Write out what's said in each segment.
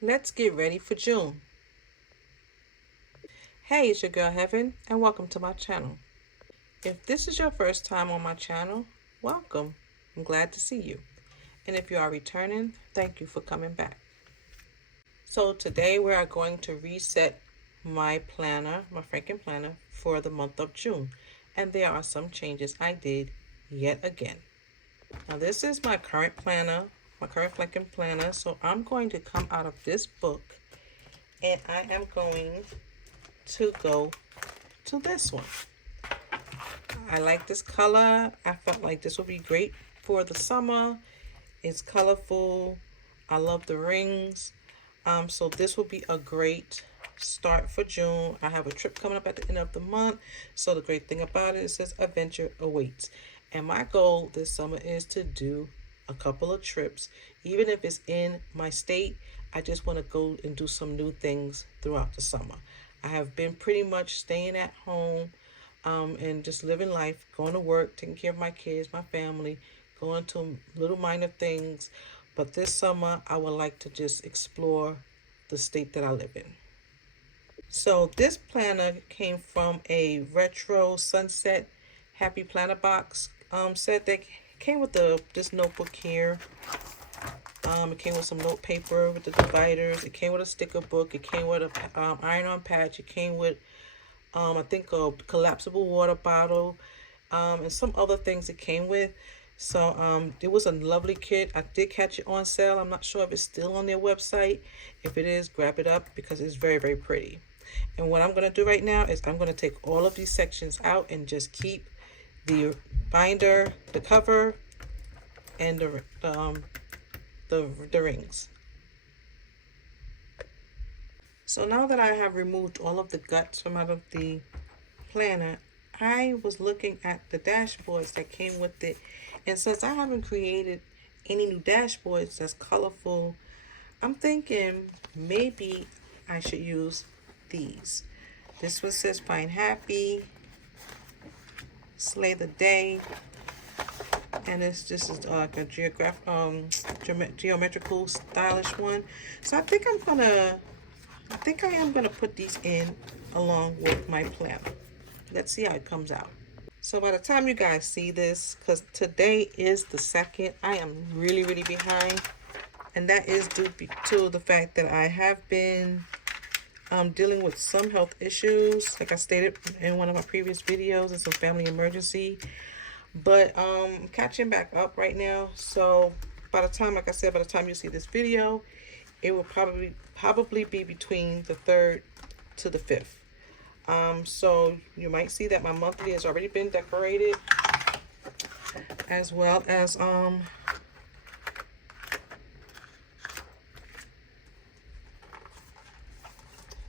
Let's get ready for June. Hey, it's your girl Heaven, and welcome to my channel. If this is your first time on my channel, welcome. I'm glad to see you. And if you are returning, thank you for coming back. So today we are going to reset my planner, my Franken planner, for the month of June. And there are some changes I did yet again. Now this is my current planner, my current Franken planner. So I'm going to come out of this book and I am going to go to this one. I like this color. I felt like this would be great for the summer. It's colorful. I love the rings. So this will be a great start for June. I have a trip coming up at the end of the month. So the great thing about it says adventure awaits. And my goal this summer is to do a couple of trips. Even if it's in my state, I just want to go and do some new things throughout the summer. I have been pretty much staying at home and just living life, going to work, taking care of my kids, my family, going to little minor things. But this summer, I would like to just explore the state that I live in. So this planner came from a retro sunset happy planner box set that came with this notebook here. It came with some note paper with the dividers. It came with a sticker book. It came with a iron-on patch. It came with I think a collapsible water bottle, and some other things it came with. So it was a lovely kit. I did catch it on sale. I'm not sure if it's still on their website. If it is, grab it up because it's very, very pretty. And what I'm going to do right now is I'm going to take all of these sections out and just keep the binder, the cover, and the rings. So now that I have removed all of the guts from out of the planner, I was looking at the dashboards that came with it. And since I haven't created any new dashboards that's colorful, I'm thinking maybe I should use these. This one says Find Happy, Slay the Day, and this is like a geometrical stylish one. So I think I am gonna put these in along with my planner. Let's see how it comes out. So by the time you guys see this, because today is the 2nd, I am really, really behind. And that is due to the fact that I have been dealing with some health issues, like I stated in one of my previous videos, and some family emergency. But catching back up right now. So by the time, like I said, by the time you see this video, it will probably be between the 3rd to the 5th. So you might see that my monthly has already been decorated, as well as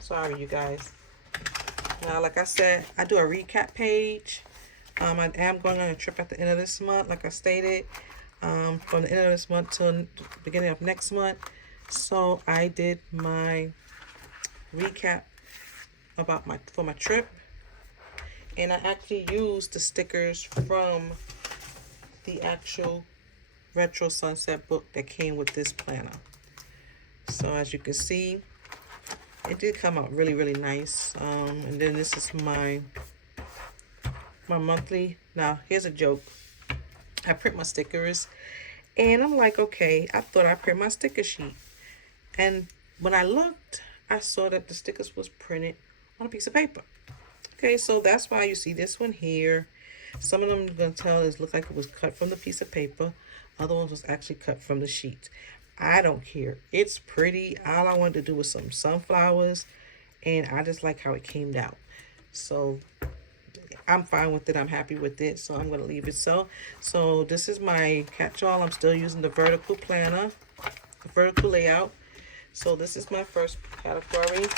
sorry you guys. Now like I said, I do a recap page. I am going on a trip at the end of this month, like I stated, from the end of this month till the beginning of next month. So I did my recap for my trip, and I actually used the stickers from the actual retro sunset book that came with this planner. So as you can see, it did come out really, really nice. And then this is my monthly. Now here's a joke. I print my stickers and I'm like, okay, I thought I print my sticker sheet, and when I looked, I saw that the stickers was printed on a piece of paper. Okay, so that's why you see this one here. Some of them you're going to tell look like it was cut from the piece of paper. Other ones was actually cut from the sheet. I don't care. It's pretty. All I wanted to do was some sunflowers, and I just like how it came out. So I'm fine with it. I'm happy with it. So I'm going to leave it so. So this is my catch-all. I'm still using the vertical planner, the vertical layout. So this is my first category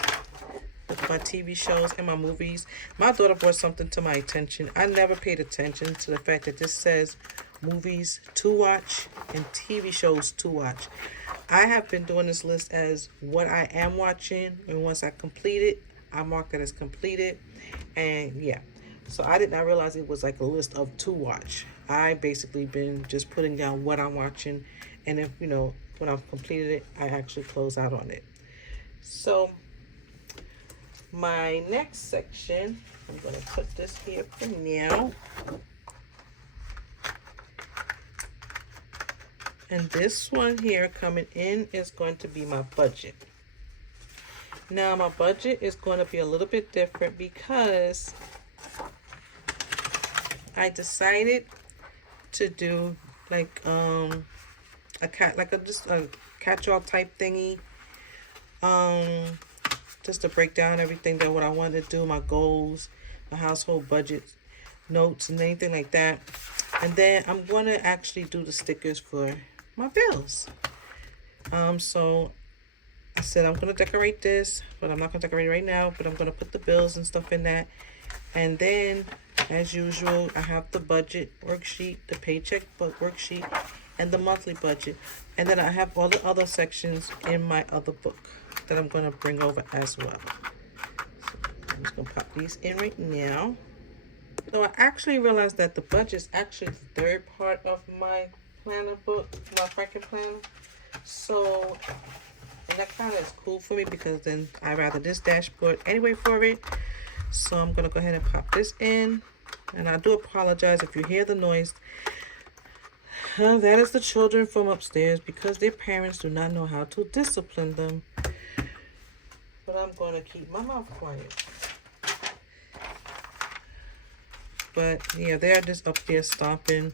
with my TV shows and my movies. My daughter brought something to my attention. I never paid attention to the fact that this says movies to watch and TV shows to watch. I have been doing this list as what I am watching, and once I complete it, I mark it as completed. And yeah, so I did not realize it was like a list of to watch. I basically been just putting down what I'm watching, and if when I've completed it, I actually close out on it. So my next section, I'm going to put this here for now. And this one here coming in is going to be my budget. Now my budget is going to be a little bit different because I decided to do like just a catch-all type thingy, just to break down everything that what I wanted to do, my goals, my household budget notes and anything like that. And then I'm going to actually do the stickers for my bills. So I said I'm going to decorate this, but I'm not going to decorate it right now, but I'm going to put the bills and stuff in that. And then, as usual, I have the budget worksheet, the paycheck worksheet, and the monthly budget. And then I have all the other sections in my other book that I'm going to bring over as well. So I'm just going to pop these in right now. So I actually realized that the budget is actually the third part of my planner book, my Franken planner. So, and that kind of is cool for me because then I rather this dashboard anyway for it. So I'm going to go ahead and pop this in. And I do apologize if you hear the noise. That is the children from upstairs because their parents do not know how to discipline them. But I'm going to keep my mouth quiet. But yeah, they're just up there stomping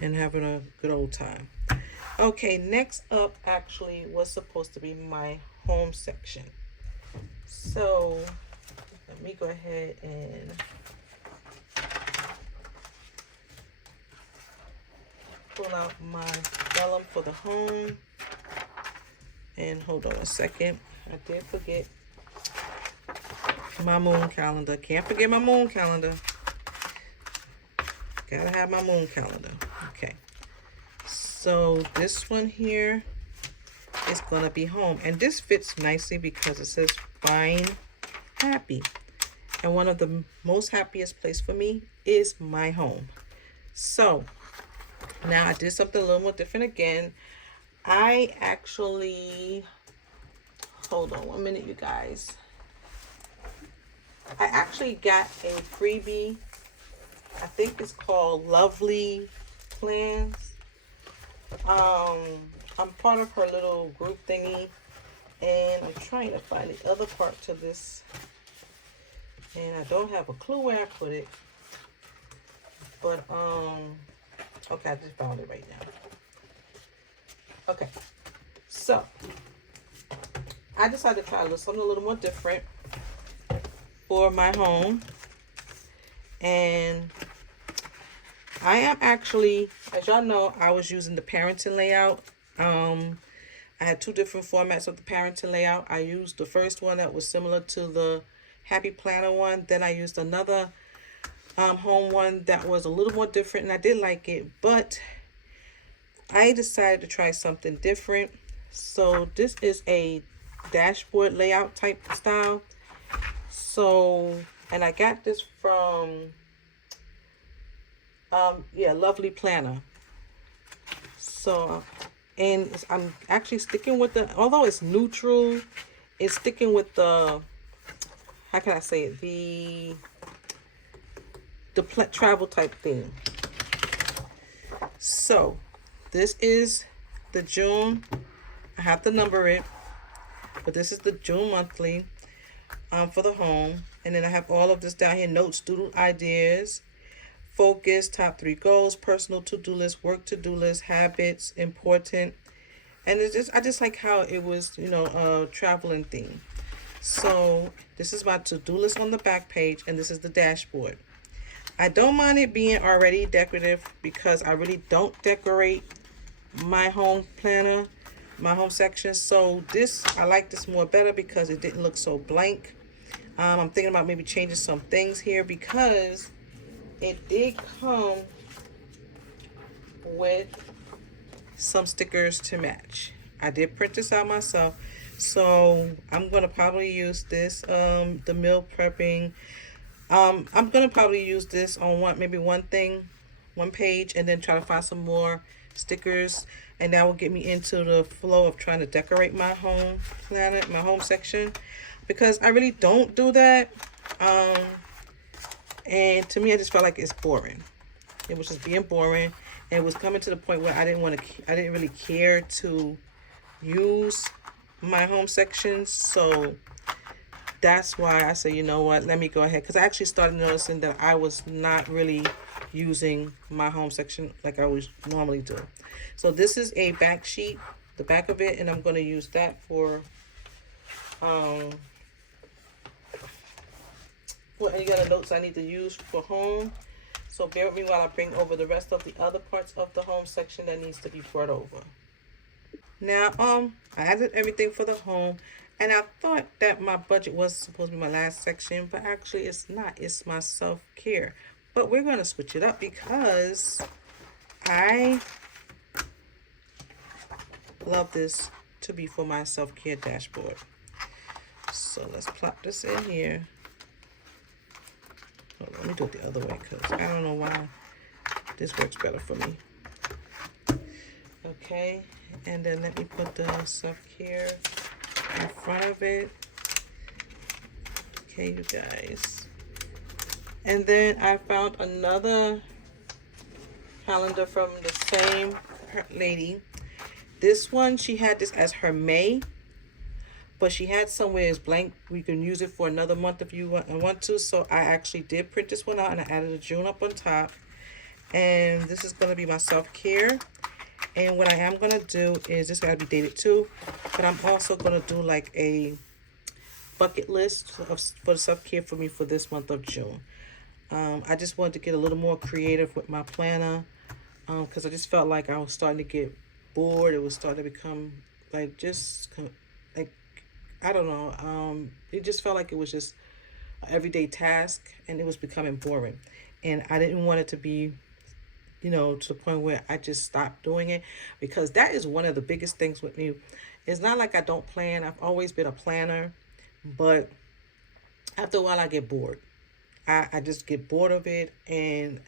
and having a good old time. Okay, next up actually was supposed to be my home section. So let me go ahead and pull out my vellum for the home. And hold on a second. I did forget my moon calendar. Can't forget my moon calendar. Gotta have my moon calendar. Okay. So this one here is gonna be home. And this fits nicely because it says fine, happy. And one of the most happiest place for me is my home. So now I did something a little more different again. I actually, hold on 1 minute, you guys. I actually got a freebie. I think it's called Lovely Plans. I'm part of her little group thingy, and I'm trying to find the other part to this, and I don't have a clue where I put it. But okay, I just found it right now. Okay, so I decided to try something a little more different for my home. And I am actually, as y'all know, I was using the parenting layout. I had two different formats of the parenting layout. I used the first one that was similar to the Happy Planner one. Then I used another home one that was a little more different, and I did like it, but I decided to try something different. So this is a dashboard layout type style. So, and I got this from Lovely Planner. So, and I'm actually sticking with the, although it's neutral, it's sticking with the, how can I say it, the travel type theme. So this is the June, I have to number it, but this is the June monthly for the home. And then I have all of this down here: notes, doodle ideas, focus, top 3 goals, personal to-do list, work to-do list, habits, important. And it's just, I just like how it was, you know, traveling theme. So this is my to-do list on the back page, and this is the dashboard. I don't mind it being already decorative because I really don't decorate my home planner, my home section. So this, I like this more better because it didn't look so blank. I'm thinking about maybe changing some things here because it did come with some stickers to match. I did print this out myself, so I'm gonna probably use this, the meal prepping. I'm gonna probably use this on one page, and then try to find some more stickers. and that will get me into the flow of trying to decorate my home planet, my home section, because I really don't do that. And to me, I just felt like it's boring. It was just being boring, and it was coming to the point where I didn't really care to use my home section. So that's why I say, you know what, let me go ahead, because I actually started noticing that I was not really using my home section like I would normally do. So this is a back sheet, the back of it, and I'm going to use that for any other notes I need to use for home. So bear with me while I bring over the rest of the other parts of the home section that needs to be brought over. Now, I added everything for the home, and I thought that my budget was supposed to be my last section, but actually it's not. It's my self-care. But we're going to switch it up because I love this to be for my self-care dashboard. So let's plop this in here. Oh, let me do it the other way because I don't know why this works better for me. Okay, and then let me put the self-care in front of it. Okay, you guys. And then I found another calendar from the same lady. This one, she had this as her May, but she had somewhere it's blank. We can use it for another month if you want to. So I actually did print this one out, and I added a June up on top. And this is going to be my self-care. And what I am going to do is, this got to be dated too, but I'm also going to do like a bucket list for the self-care for me for this month of June. I just wanted to get a little more creative with my planner because I just felt like I was starting to get bored. It was starting to become like like, I don't know. It just felt like it was just an everyday task, and it was becoming boring. And I didn't want it to be, you know, to the point where I just stopped doing it, because that is one of the biggest things with me. It's not like I don't plan. I've always been a planner, but after a while I get bored. I just get bored of it, and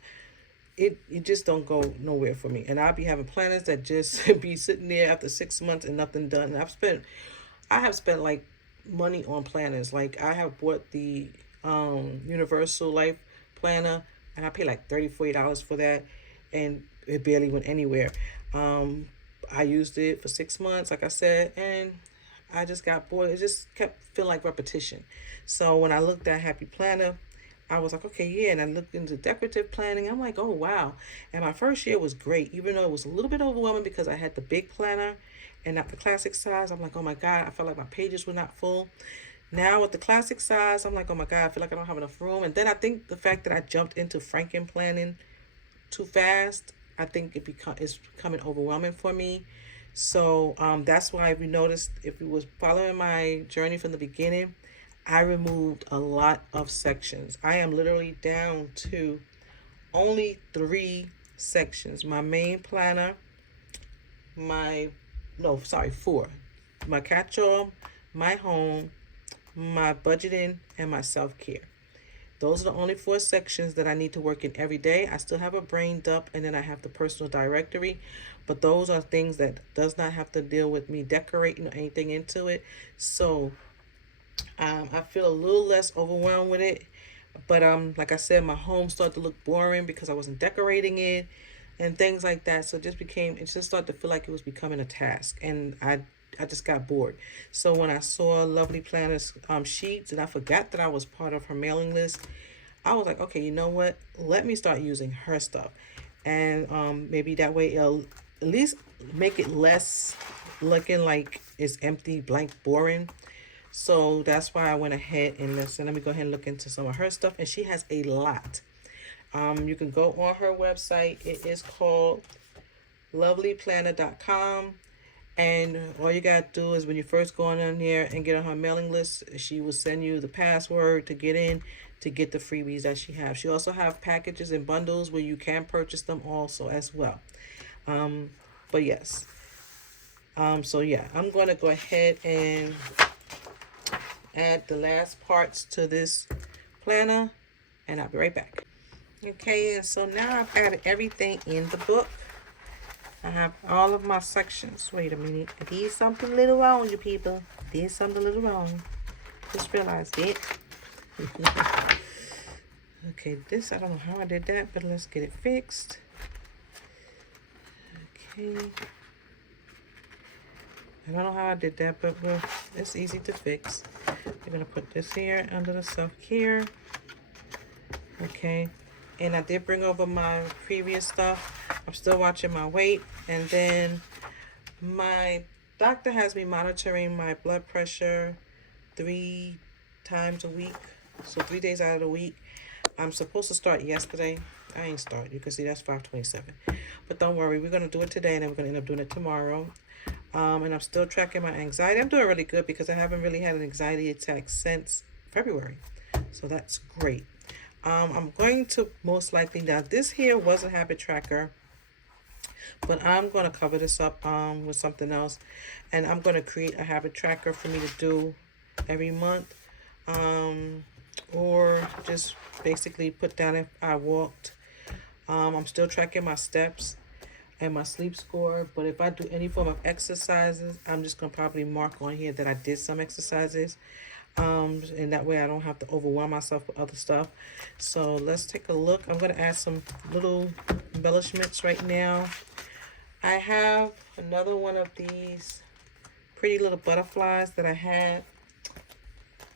it just don't go nowhere for me. And I'll be having planners that just be sitting there after 6 months and nothing done. And I have spent like money on planners. Like I have bought the Universal Life planner, and I paid like $30-$40 for that, and it barely went anywhere. I used it for 6 months, like I said, and I just got bored. It just kept feeling like repetition. So when I looked at Happy Planner, I was like, okay, yeah. And I looked into decorative planning. I'm like, oh, wow. And my first year was great, even though it was a little bit overwhelming because I had the big planner and not the classic size. I'm like, oh my God, I felt like my pages were not full. Now with the classic size, I'm like, oh my God, I feel like I don't have enough room. And then I think the fact that I jumped into Franken planning too fast, I think it's becoming overwhelming for me. So that's why, if you noticed, if you was following my journey from the beginning, I removed a lot of sections. I am literally down to only 3 sections. My main planner, 4. My catch-all, my home, my budgeting, and my self-care. Those are the only 4 sections that I need to work in every day. I still have a brain dump, and then I have the personal directory. But those are things that does not have to deal with me decorating or anything into it. So I feel a little less overwhelmed with it. But like I said, my home started to look boring because I wasn't decorating it and things like that. So it just started to feel like it was becoming a task. And I just got bored. So when I saw Lovely Planner's sheets, and I forgot that I was part of her mailing list, I was like, okay, you know what? Let me start using her stuff. And maybe that way it'll at least make it less looking like it's empty, blank, boring. So that's why I went ahead and let me go ahead and look into some of her stuff. And she has a lot. You can go on her website. It is called lovelyplanner.com. And all you got to do is, when you first go on there and get on her mailing list, she will send you the password to get in to get the freebies that she has. She also have packages and bundles where you can purchase them also as well. But yes. So yeah, I'm going to go ahead and add the last parts to this planner, and I'll be right back. Okay, and so now I've added everything in the book. I have all of my sections. Wait a minute. I did something a little wrong, you people. Did something a little wrong. Just realized it. Okay, this, I don't know how I did that, but let's get it fixed. Okay. I don't know how I did that, but well, it's easy to fix. We're gonna put this here under the self-care. Okay. And I did bring over my previous stuff. I'm still watching my weight. And then my doctor has me monitoring my blood pressure 3 times a week. So 3 days out of the week. I'm supposed to start yesterday. I ain't started. You can see that's 527. But don't worry, we're going to do it today and then we're going to end up doing it tomorrow. And I'm still tracking my anxiety. I'm doing really good because I haven't really had an anxiety attack since February. So that's great. I'm going to most likely, now this here was a habit tracker, but I'm going to cover this up with something else. And I'm going to create a habit tracker for me to do every month. Or just basically put down if I walked. I'm still tracking my steps and my sleep score, but if I do any form of exercises, I'm just gonna probably mark on here that I did some exercises, and that way I don't have to overwhelm myself with other stuff. So let's take a look. I'm gonna add some little embellishments right now. I have another one of these pretty little butterflies that I had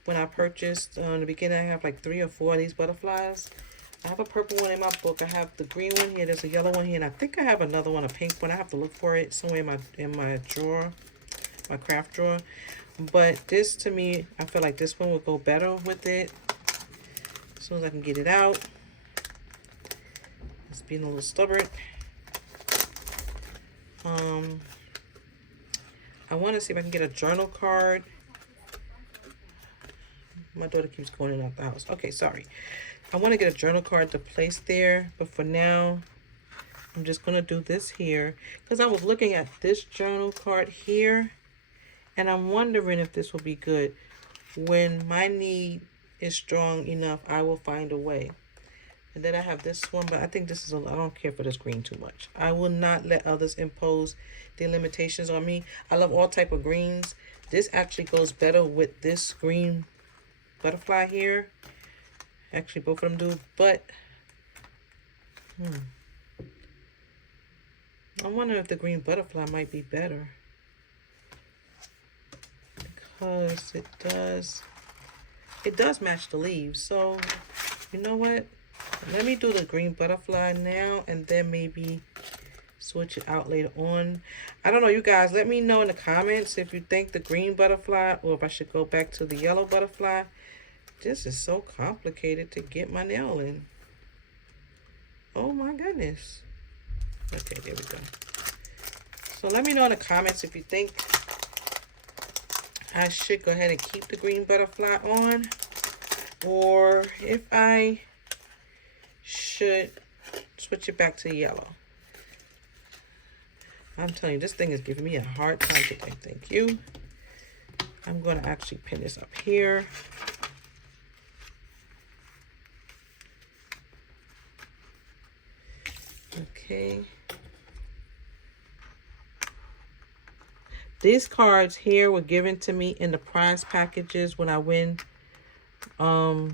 when I purchased. In the beginning, I have like 3 or 4 of these butterflies. I have a purple one in my book. I have the green one here. There's a yellow one here, and I think I have another one, a pink one. I have to look for it somewhere in my drawer, my craft drawer. But this, to me, I feel like this one will go better with it. As soon as I can get it out. It's being a little stubborn. I want to see if I can get a journal card. My daughter keeps going in and out the house. Okay, sorry. I want to get a journal card to place there, but for now, I'm just going to do this here. Because I was looking at this journal card here, and I'm wondering if this will be good. When my need is strong enough, I will find a way. And then I have this one, but I think this is I don't care for this green too much. I will not let others impose their limitations on me. I love all type of greens. This actually goes better with this green butterfly here. Actually, both of them do, but I wonder if the green butterfly might be better, because it does match the leaves. So you know what, let me do the green butterfly now and then maybe switch it out later on. I don't know, you guys, let me know in the comments if you think the green butterfly, or if I should go back to the yellow butterfly. This is so complicated to get my nail in. Oh my goodness. Okay, there we go. So let me know in the comments if you think I should go ahead and keep the green butterfly on, or if I should switch it back to yellow. I'm telling you, this thing is giving me a hard time today. Thank you. I'm going to actually pin this up here. Okay. These cards here were given to me in the prize packages when I win for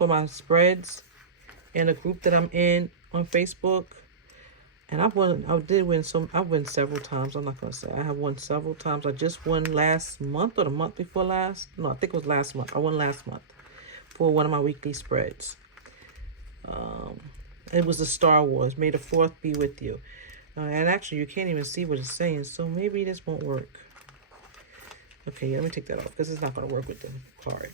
my spreads in a group that I'm in on Facebook. And I've won several times. I'm not gonna say I have won several times. I just won last month or the month before last. No, I think it was last month. I won last month for one of my weekly spreads. It was the Star Wars. May the 4th be with you. And actually, you can't even see what it's saying, so maybe this won't work. Okay, let me take that off because it's not going to work with the card.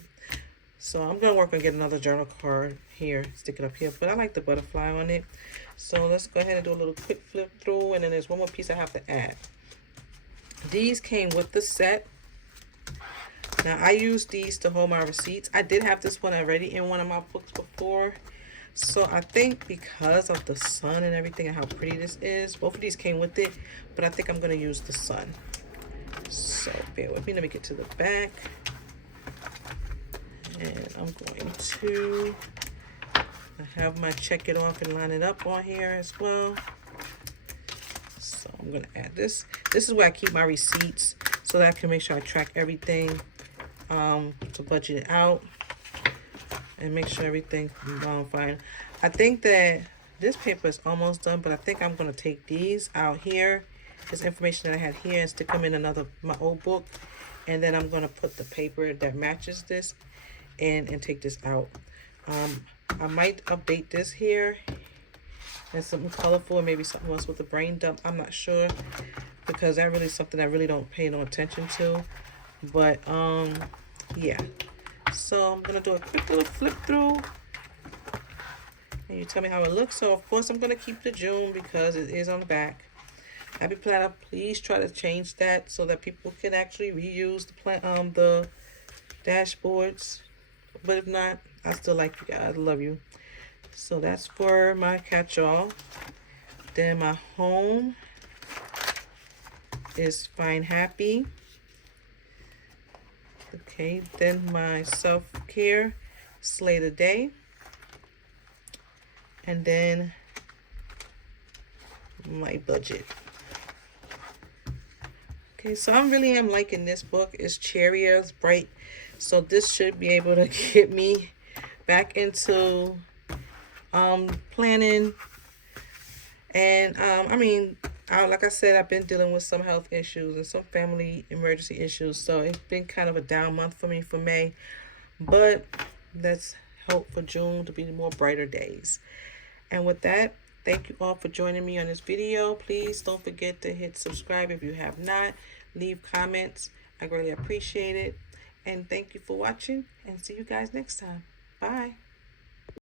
So I'm going to work on getting another journal card here, stick it up here. But I like the butterfly on it. So let's go ahead and do a little quick flip through, and then there's one more piece I have to add. These came with the set. Now, I use these to hold my receipts. I did have this one already in one of my books before. So I think because of the sun and everything and how pretty this is, both of these came with it, but I think I'm going to use the sun. So bear with me. Let me get to the back. And I'm going to have my check it off and line it up on here as well. So I'm gonna add this. This is where I keep my receipts so that I can make sure I track everything, to budget it out and make sure everything's fine. I think that this paper is almost done, but I think I'm gonna take these out here, this information that I had here, and stick them in my old book, and then I'm gonna put the paper that matches this in and take this out. I might update this here and something colorful, maybe something else with the brain dump. I'm not sure, because that really is something I really don't pay no attention to. But yeah. So I'm gonna do a quick little flip through, and you tell me how it looks. So of course I'm gonna keep the June because it is on the back. Happy Planner, please try to change that so that people can actually reuse the dashboards. But if not, I still like you guys. I love you. So that's for my catch-all. Then my home is Find Happy. Okay, then my self-care, Slay the Day. And then my budget. Okay, so I really am liking this book. It's cherry, it's bright. So this should be able to get me back into planning. And I mean, like I said, I've been dealing with some health issues and some family emergency issues. So it's been kind of a down month for me for May. But let's hope for June to be more brighter days. And with that, thank you all for joining me on this video. Please don't forget to hit subscribe if you have not. Leave comments. I greatly appreciate it. And thank you for watching, and see you guys next time. Bye.